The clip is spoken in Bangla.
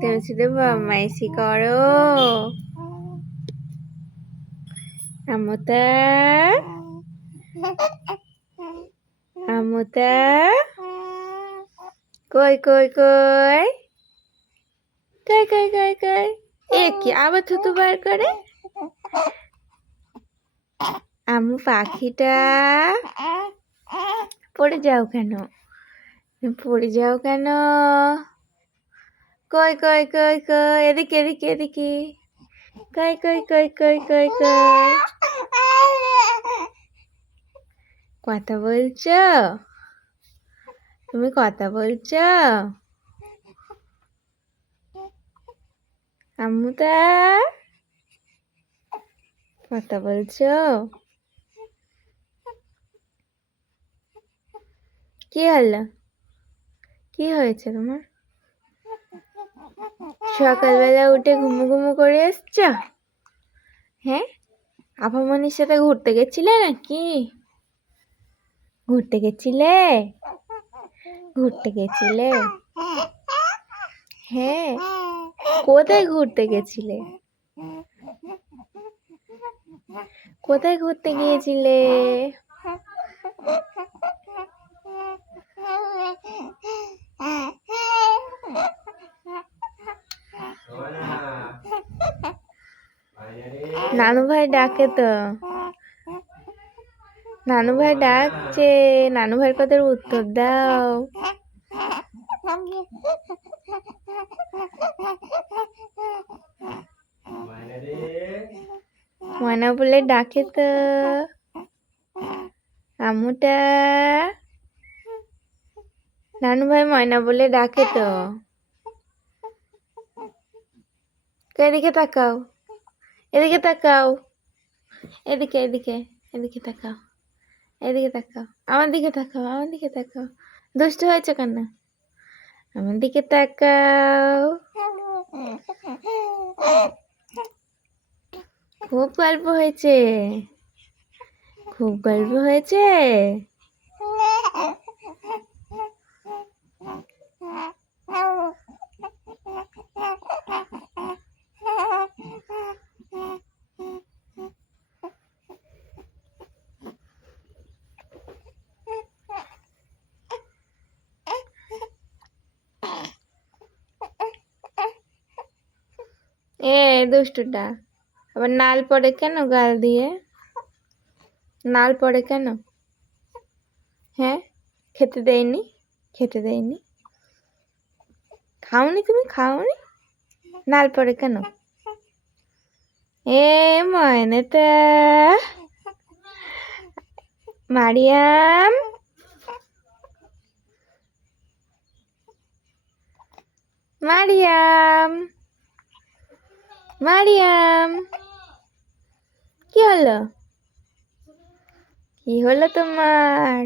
তুমি শুধু বদমাইশি করো। আমুতা আমুতা কই কই কই কই কই কই কই এ কি আবার থুতু বার করে? আমু পাখিটা পড়ে যাও কেন? পড়ে যাও কেন? কই কই কই কই এদিকে এদিকে এদিকে কই কই কই কই কই কই কথা বলছো? তুমি কথা বলছো? আম্মুতা কথা বলছো? কি হলো? কি হয়েছে তোমার? সকালবেলা উঠে ঘুমু ঘুমু করে এসছো? হ্যাঁ, আপামনির সাথে ঘুরতে গেছিলে নাকি? ঘুরতে গেছিলে? ঘুরতে গেছিলে? হ্যাঁ, কোথায় ঘুরতে গেছিলে? কোথায় ঘুরতে গিয়েছিলে? নানু ভাই ডাকে তো, নানু ভাই ডাকছে, নানু ভাইয়ের কথার উত্তর দাও। ময়না বলে ডাকে তো, আমুটা নানু ভাই ময়না বলে ডাকে তো। এদিকে তাকাও, এদিকে তাকাও, এদিকে এদিকে এদিকে তাকাও, এদিকে তাকাও, আমার দিকে তাকাও, আমার দিকে তাকাও। দুষ্ট হয়েছে কেন? আমার দিকে তাকাও। খুব গল্প হয়েছে, খুব গল্প হয়েছে। দুষ্টুটা আবার নাল পড়ে কেন গাল দিয়ে? নাল পড়ে কেন? হ্যাঁ, খেতে দেয়নি, খেতে দেয়নি, খাওনি, তুমি খাওনি, নাল পড়ে কেন? ময়নাটা, মারিয়াম, মারিয়াম, মারিয়াম, কি হলো? কি হলো তোমার?